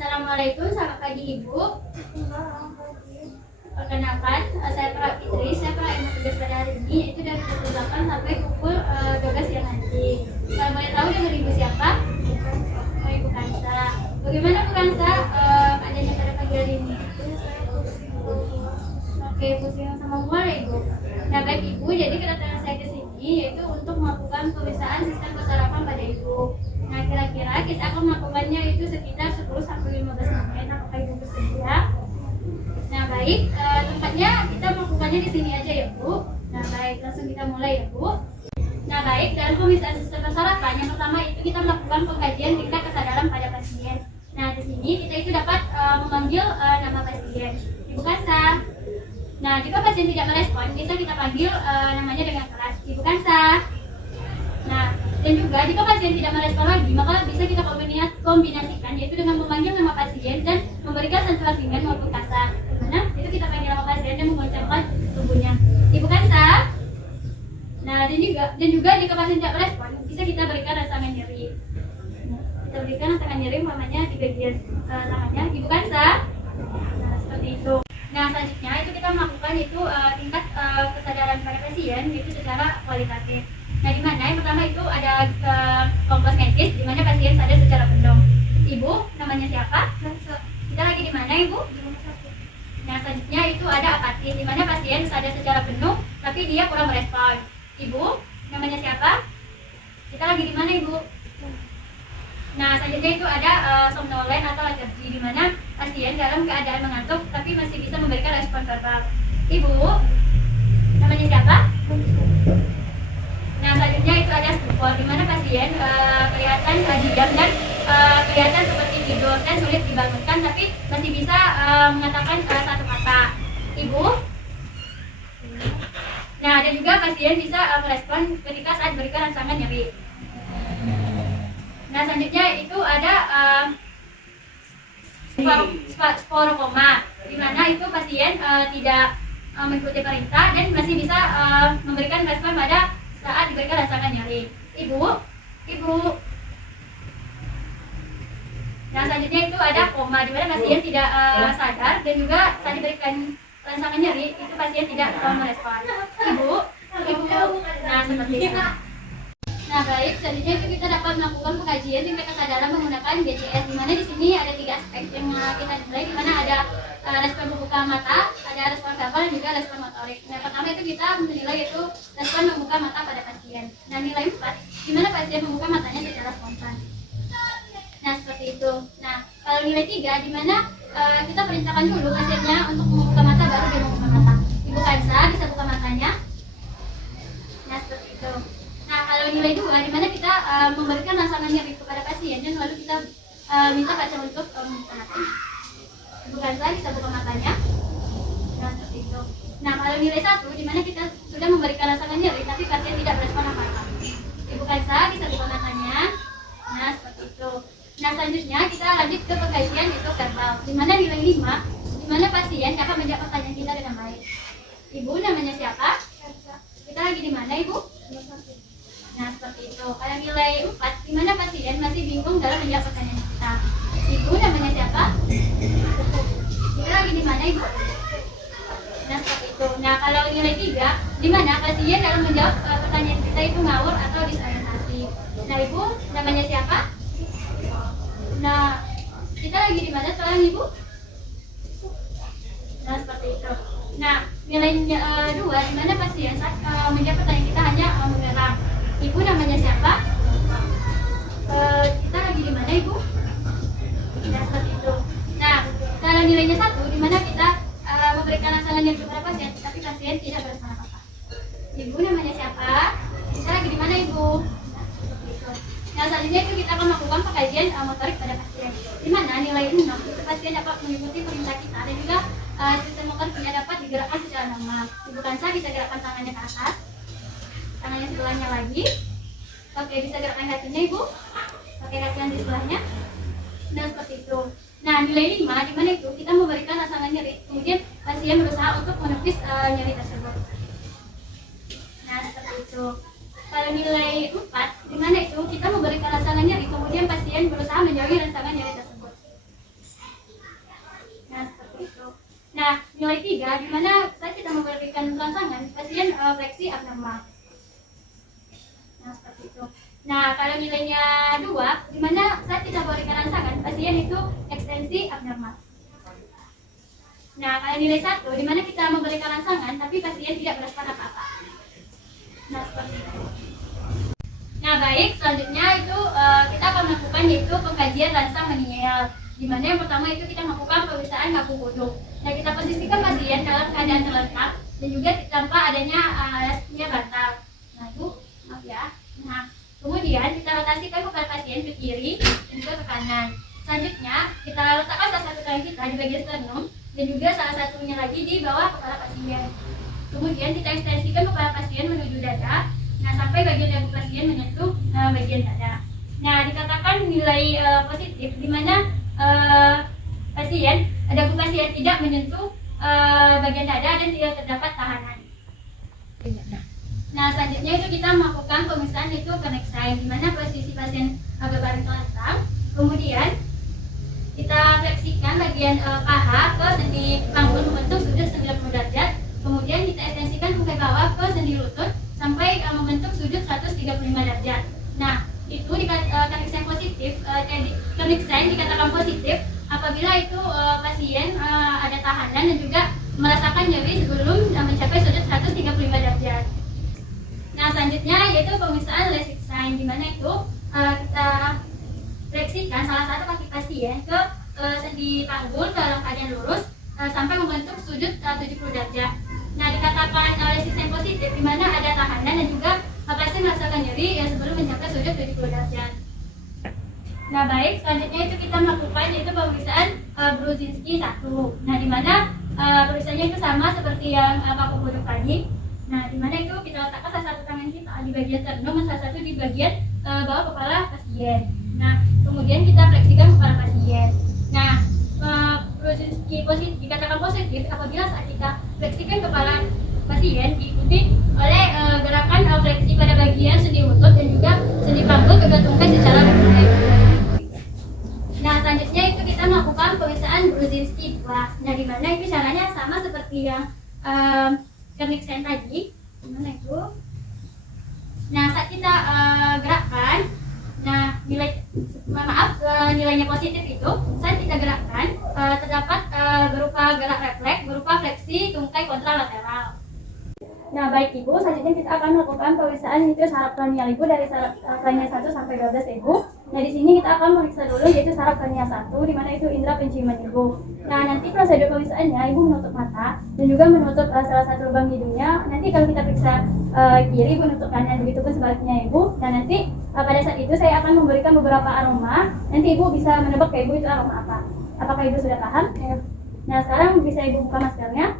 Assalamualaikum, selamat pagi Ibu. Perkenalkan, saya Pra Fitri. Saya pernah ilmu tugas pada hari ini, yaitu dari pukul 8 sampai pukul 12 siang nanti. Kalau boleh tahu dengan Ibu siapa? Oh, Ibu Kansa. Bagaimana Bu Kansa adanya pada pagi hari ini? Oke, pusing sama mual ya Ibu. Nah baik Ibu, jadi kedatangan saya ke sini yaitu untuk melakukan pemeriksaan sistem persarapan pada Ibu. Nah kira-kira kita akan melakukannya itu sekitar 10 sampai 15 menit. Apakah Ibu bersedia? Nah baik, tempatnya kita melakukannya di sini aja ya Bu. Nah baik, langsung kita mulai ya Bu. Nah baik, dalam pemeriksaan sistem persarapan yang pertama itu kita melakukan pengkajian tingkat kesadaran pada pasien. Nah di sini kita itu dapat memanggil nama pasien. Ibu Kansa. Nah jika pasien tidak merespon, bisa kita panggil namanya dengan keras, Ibu Kansa. Nah dan juga jika pasien tidak merespon lagi, maka bisa kita kombinasikan yaitu dengan memanggil nama pasien dan memberikan sentuhan ringan maupun kasar. Dimana itu kita panggil nama pasien dan mengucapkan tubuhnya, Ibu Kansa. Nah dan juga jika pasien tidak merespon, bisa kita berikan rasangan nyeri. Kita berikan rasangan nyeri umpamanya di bagian tangannya, Ibu Kansa. Nah seperti itu. Nah selanjutnya itu kita melakukan itu tingkat kesadaran pada pasien itu secara kualitatif. Nah di mana yang pertama itu ada kompos medis di mana pasien sadar secara penuh. Ibu namanya siapa? Kita lagi di mana Ibu? Nah selanjutnya itu ada apatis di mana pasien sadar secara penuh tapi dia kurang merespon. Ibu namanya siapa? Kita lagi di mana Ibu? Nah selanjutnya itu ada somnolen atau letargi di mana pasien dalam keadaan mengantuk tapi masih bisa memberikan respon verbal. Ibu namanya siapa? Nah selanjutnya itu ada stupor di mana pasien kelihatan diam dan kelihatan seperti tidur dan sulit dibangunkan tapi masih bisa mengatakan satu kata. Ibu. Nah dan juga pasien bisa merespon ketika saat berikan rangsangan nyeri. Nah selanjutnya itu ada sporokoma di mana itu pasien tidak mengikuti perintah dan masih bisa memberikan respon pada saat diberikan rangsangan nyeri. Ibu. Nah selanjutnya itu ada koma di mana pasien tidak sadar dan juga saat diberikan rangsangan nyeri itu pasien tidak merespon. Ibu. Nah seperti itu. Nah baik, selanjutnya itu kita dapat melakukan pengkajian tingkat kesadaran menggunakan GCS di mana di sini ada 3 aspek yang kita nilai di mana ada respon membuka mata, ada respon verbal dan juga respon motorik. Nah pertama itu kita menilai itu respon membuka mata pada pasien. Nah nilai 4 di mana pasien membuka matanya secara spontan. Nah seperti itu. Nah kalau nilai 3 di mana kita perintahkan dulu pasiennya untuk membuka mata baru dia membuka mata. Ibu Kansa bisa buka matanya. Nah seperti itu. Nah kalau nilai 2 di mana kita memberikan rangsangan nyeri kepada pasien dan lalu kita minta pasien untuk membuka matanya. Ibu Kansa bisa buka matanya. Nah seperti itu. Nah kalau nilai 1 di mana kita sudah memberikan rangsangan nyeri tapi pasien tidak berespon apa-apa. Ibu Kansa bisa buka matanya. Nah seperti itu. Nah selanjutnya kita lanjut ke pengkajian yaitu verbal di mana nilai 5 di mana pasien akan menjawab pertanyaan kita dengan baik. Ibu namanya siapa? Kita lagi di mana Ibu? Nah seperti itu. Kalau nilai 4 di mana pasien masih bingung dalam menjawab pertanyaan kita. Ibu namanya siapa? Kita lagi di mana Ibu? Nah seperti itu. Nah kalau nilai 3 di mana pasien dalam menjawab pertanyaan kita itu ngawur atau disorientasi. Nah Ibu namanya siapa? Nah kita lagi di mana sekarang Ibu? Nah seperti itu. Nah nilai 2 di mana pasien saat menjawab pertanyaan kita hanya mengerang. Ibu namanya siapa? Kita lagi di mana Ibu? Nah seperti itu. Nah kalau nilainya 1 di mana kita memberikan rangsangan nyeri kepada pasien tapi pasien tidak berespon apa-apa. Ibu namanya siapa? Kita lagi di mana Ibu? Nah seperti itu. Nah selanjutnya itu kita akan melakukan pengkajian motorik pada pasien di mana nilai 6 itu pasien dapat mengikuti perintah kita dan juga sistem motoriknya dapat digerakkan secara normal. Ibu Kansa bisa gerakkan tangannya ke atas, tangannya sebelahnya lagi. Oke, bisa gerakkan kakinya Ibu, pakai kaki yang di sebelahnya. Nah seperti itu. Nah nilai 5 di mana itu kita memberikan rangsangan nyeri, kemudian pasien berusaha untuk menepis nyeri tersebut. Nah seperti itu. Kalau nilai 4 di mana itu kita memberikan rangsangan nyeri, kemudian pasien berusaha menjauhi rangsangan nyeri tersebut. 3, di mana saat kita memberikan rangsangan, pasien fleksi abnormal. Nah, seperti itu. Nah, kalau nilainya 2, di mana saat kita berikan rangsangan, pasien itu ekstensi abnormal. Nah, kalau nilai 1, di mana kita memberikan rangsangan, tapi pasien tidak merasakan apa-apa. Nah, seperti itu. Nah, baik, selanjutnya itu kita akan melakukan yaitu pengkajian rangsang meniel. Di mana yang pertama itu kita melakukan pemeriksaan ngaku kodok. Nah, kita posisikan pasien dalam keadaan terlentang dan juga tanpa adanya alasnya bantal. Nah, itu maaf ya. Nah, kemudian kita rotasikan kepala pasien ke kiri dan juga ke kanan. Selanjutnya kita letakkan salah satu tangan kita di bagian sternum dan juga salah satunya lagi di bawah kepala pasien. Kemudian kita ekstensikan kepala pasien menuju dada. Nah, sampai bagian dagu pasien menyentuh bagian dada. Nah, dikatakan nilai positif di mana dagu pasien tidak menyentuh bagian dada dan tidak terdapat tahanan. Nah, selanjutnya itu kita melakukan pemeriksaan yaitu connexine, di mana posisi pasien berbaring telentang. Kemudian kita fleksikan bagian paha ke sendi panggul membentuk sudut 90 derajat. Kemudian kita ekstensikan ke bawah ke sendi lutut sampai membentuk sudut 135 derajat. Nah, itu connexine positif, connexine dikatakan positif apabila itu pasien ada tahanan dan juga merasakan nyeri sebelum mencapai sudut 135 derajat. Nah, selanjutnya yaitu pemeriksaan lasik sign, di mana itu kita fleksikan salah satu kaki pasien ke sendi panggul dalam keadaan lurus sampai membentuk sudut 70 derajat. Nah, dikatakan lasik sign positif di mana ada tahanan dan juga pasien merasakan nyeri sebelum mencapai sudut 70 derajat. Nah, baik, selanjutnya itu kita melakukan yaitu pemeriksaan Brudzinski 1. Nah, di mana pemeriksaannya itu sama seperti yang Pak Kodok tadi. Nah, di mana itu kita letakkan salah satu tangan kita di bagian sternum dan salah satu di bagian bawah kepala pasien. Nah, kemudian kita fleksikan kepala pasien. Nah, Brudzinski positif dikatakan positif apabila saat kita fleksikan kepala pasien diikuti oleh gerakan fleksi pada bagian sendi lutut dan juga sendi panggul kegantungkan secara reguler. Nah, selanjutnya itu kita melakukan pemeriksaan Brudzinski 2. Nah, di mana itu caranya sama seperti yang connexine tadi. Gimana itu? Nah, saat kita gerakkan, nah nilainya positif itu saat kita gerakkan terdapat berupa gerak refleks, berupa fleksi tungkai kontralateral. Nah, baik Ibu, selanjutnya kita akan melakukan pemeriksaan itu saraf kranial Ibu dari saraf kranial 1 sampai 12 Ibu. Nah, di sini kita akan memeriksa dulu yaitu saraf kranial 1, di mana itu indera penciuman Ibu. Nah, nanti prosedur pemeriksaannya Ibu menutup mata dan juga menutup salah satu lubang hidungnya. Nanti kalau kita periksa kiri, Ibu menutup kanan, begitu pun sebaliknya Ibu. Nah, nanti pada saat itu saya akan memberikan beberapa aroma. Nanti Ibu bisa menebak ke Ibu itu aroma apa. Apakah Ibu sudah paham? Ya. Nah, sekarang bisa Ibu buka maskernya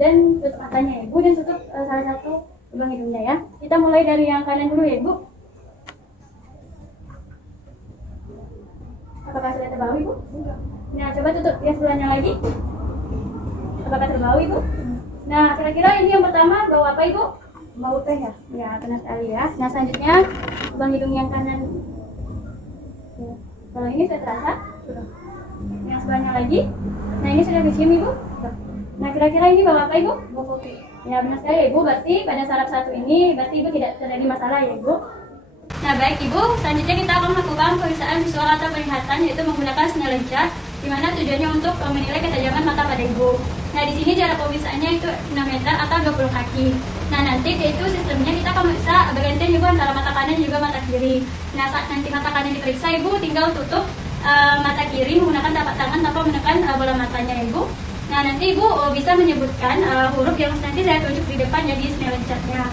dan tutup matanya Ibu dan tutup salah satu lubang hidungnya ya. Kita mulai dari yang kanan dulu ya Ibu. Apakah sudah terbau Ibu? Nah, coba tutup yang sebelahnya lagi. Apakah terbau Ibu? Nah, kira-kira ini yang pertama bau apa Ibu? Bau teh ya? Ya, benar sekali ya. Nah, selanjutnya lubang hidung yang kanan. Ya. Kalau ini sudah terasa? Sudah. Yang sebelahnya lagi. Nah, ini sudah dicium Ibu? Sudah. Nah, kira-kira ini bau apa Ibu? Bau putih. Ya, benar sekali Ibu. Berarti pada saraf satu ini berarti Ibu tidak terjadi masalah ya Ibu. Nah, baik Ibu, selanjutnya kita akan melakukan pemeriksaan visual atau penglihatan yaitu menggunakan snellen chart, di mana tujuannya untuk menilai ketajaman mata pada Ibu. Nah, di sini jarak pemeriksaannya itu 6 meter atau 20 kaki. Nah, nanti itu sistemnya kita akan memeriksa bergantian Ibu antara mata kanan dan juga mata kiri. Nah, saat nanti mata kanan diperiksa Ibu tinggal tutup mata kiri menggunakan telapak tangan tanpa menekan bola matanya Ibu. Nah, nanti Ibu bisa menyebutkan huruf yang nanti saya tunjuk di depan jadi snellen chart-nya.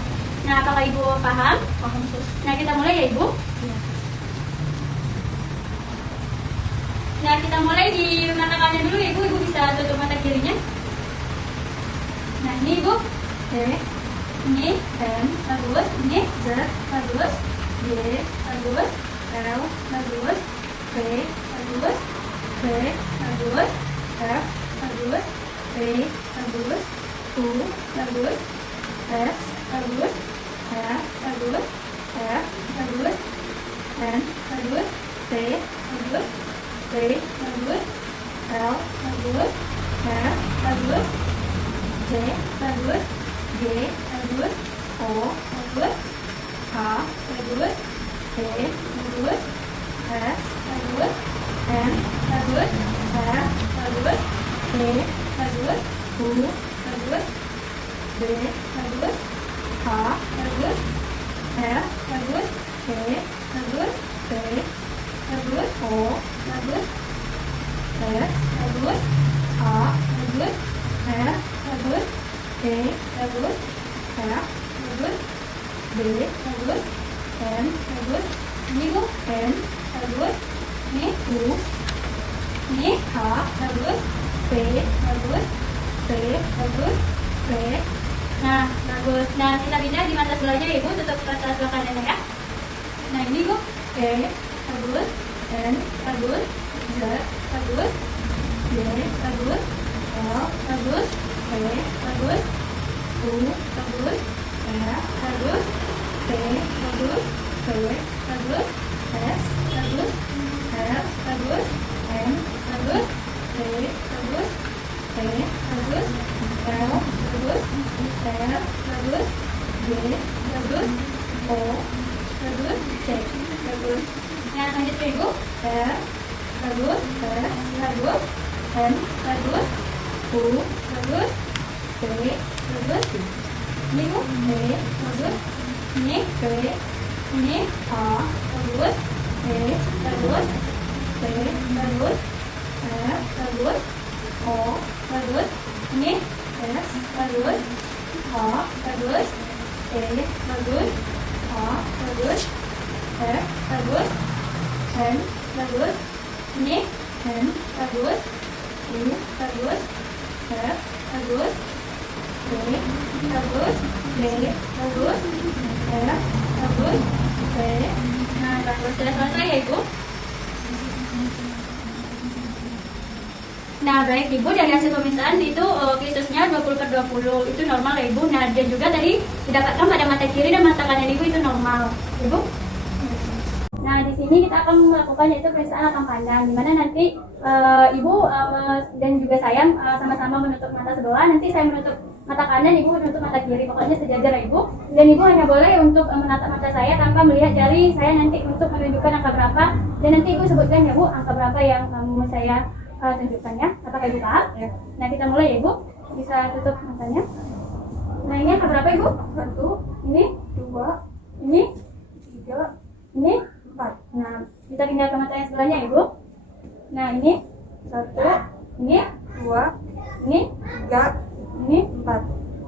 Nah, apakah Ibu paham? Paham, Sus. Nah, kita mulai ya Ibu. Ya. Nah, kita mulai di mata kanan dulu ya Ibu. Ibu bisa tutup mata kirinya. Nah, ini Ibu. Oke. Ini M, bagus. Ini Z, bagus. Y, bagus. L, bagus. P, bagus. B, bagus. F, bagus. P, bagus. U, bagus. S, bagus. H, bagus. F, bagus. N, bagus. T, bagus. P, bagus. L, bagus. F, bagus. G, bagus. H, bagus. I, bagus. J, bagus. K, bagus. L, bagus. M, bagus. N, bagus. P, bagus. Q, bagus. R, bagus. S, bagus. T, bagus. U, bagus. W, bagus. X, bagus. Y, bagus. Z, bagus. J, bagus, G, bagus, O, bagus, H, bagus, T, bagus, S, bagus, M, bagus, R, bagus, T, bagus, U, bagus, V, bagus, H, bagus, R, bagus, T, bagus, T, bagus, O, bagus, S, bagus, H, bagus, R, bagus, T, bagus, F, bagus, B, bagus, M, bagus. Ini Bu, N, bagus. Ini, U, ini, H, bagus, P, bagus, T, bagus. P, Nah, bagus. Nah, kita pindah di mata sebelahnya ya Bu, tutup mata sebelah kanannya ya. Nah, ini Bu, E, bagus, N, bagus, Z, bagus, Y, bagus, L, bagus, T, bagus, U, bagus, R, bagus, T, bagus, P, bagus, S, bagus, R, bagus, M, bagus, T, bagus, T, bagus, L, bagus, R, bagus, G, bagus, O, bagus, C, bagus. Yang selanjutnya Ibu, R, bagus, S, bagus, M, bagus, U, bagus, T, bagus. Ini Bu, E, bagus. Ini, P, ini, H, bagus, E, bagus, T, bagus, R, bagus, O, bagus. Ini, S, bagus, H, bagus, T, bagus, H, bagus, F, bagus, N, bagus. Ini, N, bagus, U, bagus, F, bagus, T, bagus, D, bagus, F, bagus. T, Nah, bagus. Sudah selesai ya Ibu? Nah, baik Ibu, dari hasil pemeriksaan itu krisusnya 20/20 itu normal ya Ibu. Nah, dan juga tadi didapatkan pada mata kiri dan mata kanan Ibu itu normal, Ibu. Nah, di sini kita akan melakukan yaitu pemeriksaan lapang pandang, di mana nanti Ibu dan juga saya sama-sama menutup mata sebelah. Nanti saya menutup mata kanan, Ibu menutup mata kiri. Pokoknya sejajar ya Ibu. Dan Ibu hanya boleh untuk menatap mata saya tanpa melihat jari saya nanti untuk menunjukkan angka berapa. Dan nanti Ibu sebutkan ya Bu, angka berapa yang mau saya tunjukkan ya. Apakah Ibu paham? Ya. Nah, kita mulai ya Ibu. Bisa tutup matanya. Nah, ini angka berapa Ibu? 1, ini 2, ini 3, ini 4. Nah, kita pindah ke mata yang sebelahnya Ibu. Nah, ini 1, ini 2, ini 3, ini 4.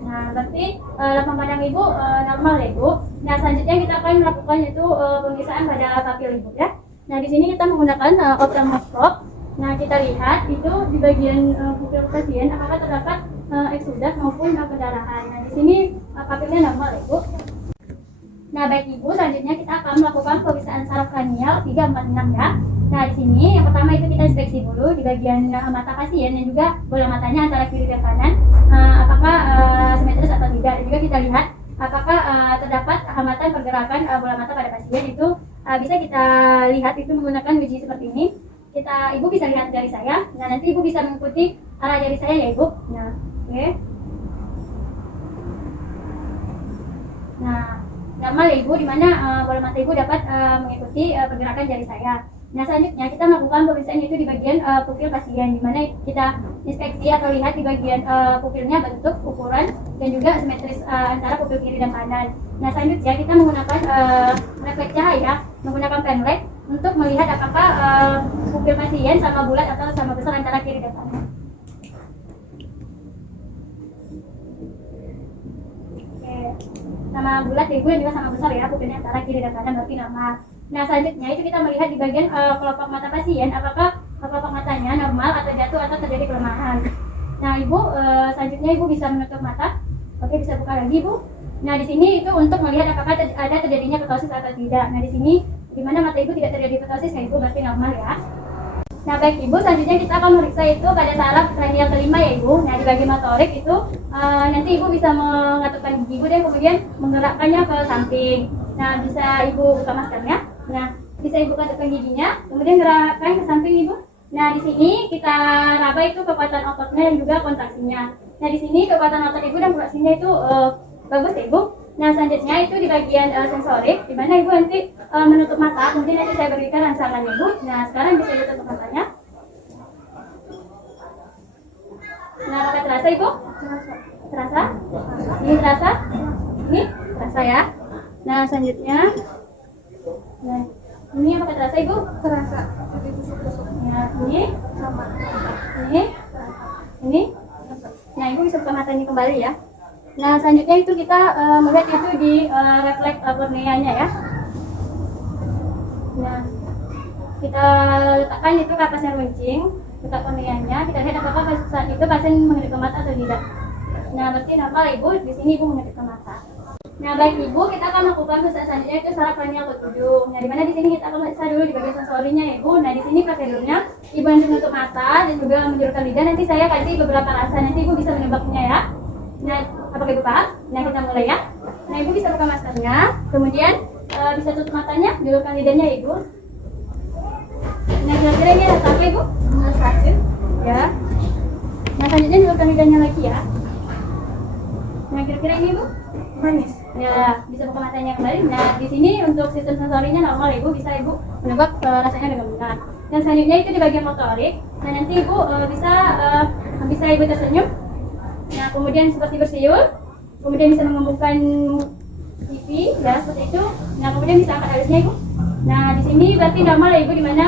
Nah, berarti lapang pandang Ibu normal ya Ibu. Nah, selanjutnya kita akan melakukan yaitu pemeriksaan pada papil Ibu ya. Nah, di sini kita menggunakan ophthalmoscope. Nah, kita lihat itu di bagian pupil pasien apakah terdapat eksudat maupun pendarahan. Nah, di sini papilnya normal ya Ibu. Nah, baik Ibu, selanjutnya kita akan melakukan pemeriksaan saraf kranial 3, 4, 6 ya. Nah, di sini yang pertama itu kita inspeksi dulu di bagian mata pasien dan juga bola matanya antara kiri dan kanan apakah simetris atau tidak. Dan juga kita lihat apakah terdapat hambatan pergerakan bola mata pada pasien itu bisa kita lihat itu menggunakan uji seperti ini. Ibu bisa lihat jari saya. Nah, nanti Ibu bisa mengikuti arah jari saya ya Ibu. Nah, oke. Nah, normal ya Ibu, dimana bola mata Ibu dapat mengikuti pergerakan jari saya. Nah, selanjutnya kita melakukan pemeriksaan itu di bagian pupil pasien, dimana kita inspeksi atau lihat di bagian pupilnya bentuk, ukuran, dan juga simetris antara pupil kiri dan kanan. Nah, selanjutnya kita menggunakan refleks cahaya, menggunakan penlight untuk melihat apakah pupil pasien sama bulat atau sama besar antara kiri dan kanan. Sama bulat ya Ibu, dan juga sama besar ya pupilnya antara kiri dan kanan, berarti normal. Nah, selanjutnya itu kita melihat di bagian kelopak mata pasien apakah kelopak matanya normal atau jatuh atau terjadi kelemahan. Nah, Ibu selanjutnya Ibu bisa menutup mata. Oke, bisa buka lagi Ibu. Nah, di sini itu untuk melihat apakah ada terjadinya ptosis atau tidak. Nah, di sini di mana mata Ibu tidak terjadi ptosis ya Ibu, berarti normal ya. Nah, baik Ibu, selanjutnya kita akan memeriksa itu pada saraf kranial kelima ya Ibu. Nah, di bagian motorik itu nanti Ibu bisa mengatupkan gigi Ibu dan kemudian menggerakkannya ke samping. Nah, bisa Ibu buka maskernya. Nah, bisa Ibu katupkan giginya, kemudian gerakkan ke samping Ibu. Nah, di sini kita raba itu kekuatan ototnya dan juga kontraksinya. Nah di sini kekuatan otot ibu dan koreksinya itu bagus ya ibu. Nah selanjutnya itu di bagian sensorik, di mana ibu nanti menutup mata, kemudian nanti saya berikan rangsangan ibu. Nah sekarang bisa ditutup matanya. Nah apakah terasa ibu? Terasa? Ini terasa? Ini terasa ya. Nah selanjutnya, nah ini apakah terasa ibu? Terasa. Tapi tusuk-tusuk. Ya ini Sama. ini. Nah ibu bisa buka matanya kembali ya. Nah selanjutnya itu kita melihat itu di refleks korneanya ya. Nah kita letakkan itu ke atasnya runcing, letak korneanya. Kita lihat apakah saat itu pasien mengedipkan mata atau tidak. Nah berarti normal ibu, di sini ibu mengedipkan mata. Nah baik ibu, kita akan melakukan proses selanjutnya itu saraf kranial bertujuh. Nah di mana di sini kita akan periksa dulu di bagian sensorinya ya ibu. Nah di sini prosedurnya ibu nanti menutup mata dan juga menjulurkan lidah. Nanti saya kasih beberapa rasa, nanti ibu bisa menebaknya ya. Nah apakah ibu paham? Nah kita mulai ya. Nah ibu bisa buka maskernya, kemudian bisa tutup matanya, julurkan lidahnya ya ibu. Nah kira-kira ini rasa apa ibu? Sakit. Ya. Nah selanjutnya julurkan lidahnya lagi ya. Nah kira-kira ini ibu? Manis. Ya, bisa buka matanya kembali. Nah, di sini untuk sistem sensorinya normal ibu, bisa ibu menebak rasanya dengan benar. Dan selanjutnya itu di bagian motorik. Nah, nanti ibu bisa ibu tersenyum. Nah, kemudian seperti bersiul, kemudian bisa mengembungkan pipi, ya seperti itu. Nah, kemudian bisa angkat alisnya ibu. Nah, di sini berarti normal ya ibu, di mana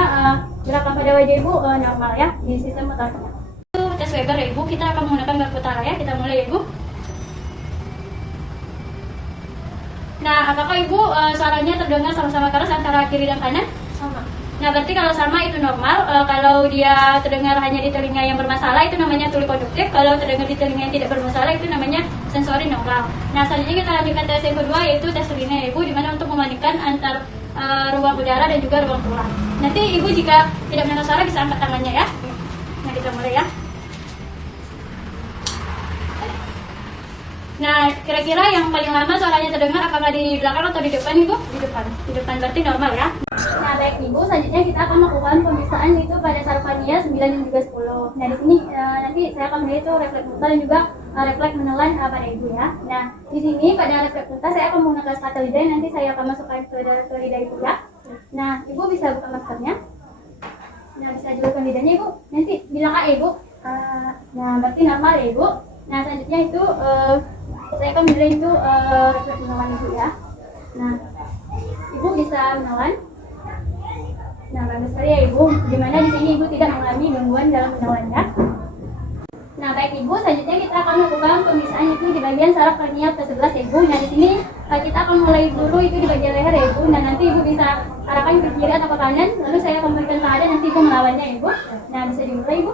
gerakan pada wajah ibu normal ya di sistem motoriknya. Itu tes Weber ya ibu, kita akan menggunakan berputar ya. Kita mulai ya ibu. Nah, apakah ibu suaranya terdengar sama-sama keras antara kiri dan kanan? Sama. Nah, berarti kalau sama itu normal. Kalau dia terdengar hanya di telinga yang bermasalah itu namanya tuli konduktif. Kalau terdengar di telinga yang tidak bermasalah itu namanya sensori normal. Nah, selanjutnya kita lanjutkan tes yang kedua yaitu tes telinga ibu, di mana untuk membandingkan antar ruang udara dan juga ruang tulang. Nanti ibu jika tidak mendengar suara bisa angkat tangannya ya. Nah, kita mulai ya. Nah, kira-kira yang paling lama suaranya terdengar apakah di belakang atau di depan ibu? Di depan. Di depan berarti normal ya. Nah, baik ibu, selanjutnya kita akan melakukan pemeriksaan itu pada saraf kranial 9 dan juga 10. Nah, di sini nanti saya akan melihat itu refleks muka dan juga refleks menelan pada ibu ya. Nah, di sini pada refleks muka saya akan menggunakan skala lidah yang nanti saya akan masukkan ke lidah ibu ya. Nah, ibu bisa buka maskernya. Nah, bisa julurkan lidahnya ibu. Nanti bilang A ibu. Nah, berarti normal ya ibu. Nah, selanjutnya itu saya akan menilai itu refleks menelan ibu ya. Nah, ibu bisa menelan. Nah, bagus sekali ya ibu. Dimana di sini ibu tidak mengalami gangguan dalam menelan ya. Nah, baik ibu, selanjutnya kita akan melakukan pemeriksaan itu di bagian saraf kranial ke-11 ya ibu. Nah, di sini kita akan mulai dulu itu di bagian leher ya ibu. Nah, nanti ibu bisa arahkan ke kiri atau ke kanan. Lalu saya akan berikan keadaan, nanti ibu melawannya ya ibu. Nah, bisa dimulai ibu.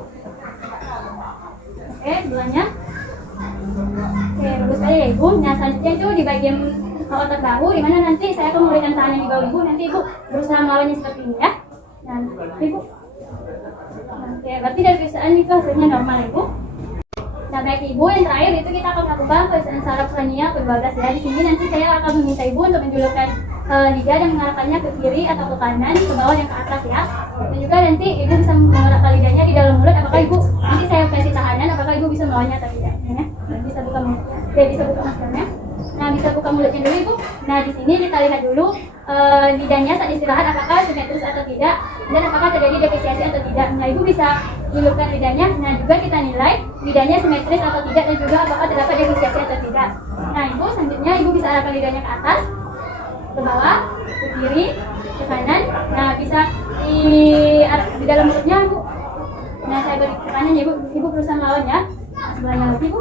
Oke, dulunya. Oke, bagus sekali ya ibu. Nah, selanjutnya itu di bagian otot bahu, di mana nanti saya akan memberikan tangan di bahu ibu. Nanti ibu berusaha melawannya seperti ini ya. Nah, ibu. Oke, berarti dari pemeriksaan itu hasilnya normal ibu. Nah, baik ibu, yang terakhir itu kita akan melakukan pemeriksaan saraf kranial ke-12 ya. Di sini nanti saya akan meminta ibu untuk menjulurkan lidah dan mengarahkannya ke kiri atau ke kanan, ke bawah dan ke atas ya. Dan juga nanti ibu bisa mengarahkan lidahnya di dalam mulut. Apakah ibu nanti saya kasih tahanan, apakah ibu bisa melawannya atau tidak? Ya. Bisa buka mulutnya, bisa buka maskernya. Nah, bisa buka mulutnya dulu ibu. Nah, di sini kita lihat dulu lidahnya saat istirahat apakah simetris atau tidak, dan apakah terjadi defisiasi atau tidak. Nah, ibu bisa julurkan lidahnya. Nah, juga kita nilai lidahnya simetris atau tidak, dan juga apakah terdapat defisiasi atau tidak. Nah, ibu selanjutnya ibu bisa arahkan lidahnya ke atas, ke bawah, ke kiri, ke kanan. Nah, bisa di dalam mulutnya ibu. Nah, saya beri ke kanan ya ibu. Ibu berusaha melawan ya. Sebelahnya lagi ibu.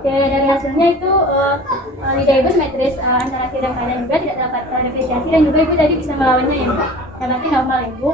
Oke, dari hasilnya itu lidah ibu simetris antara kiri dan kanan, juga tidak terdapat defisiasi, dan juga ibu tadi bisa melawannya ya ibu. Nah, berarti normal ya ibu.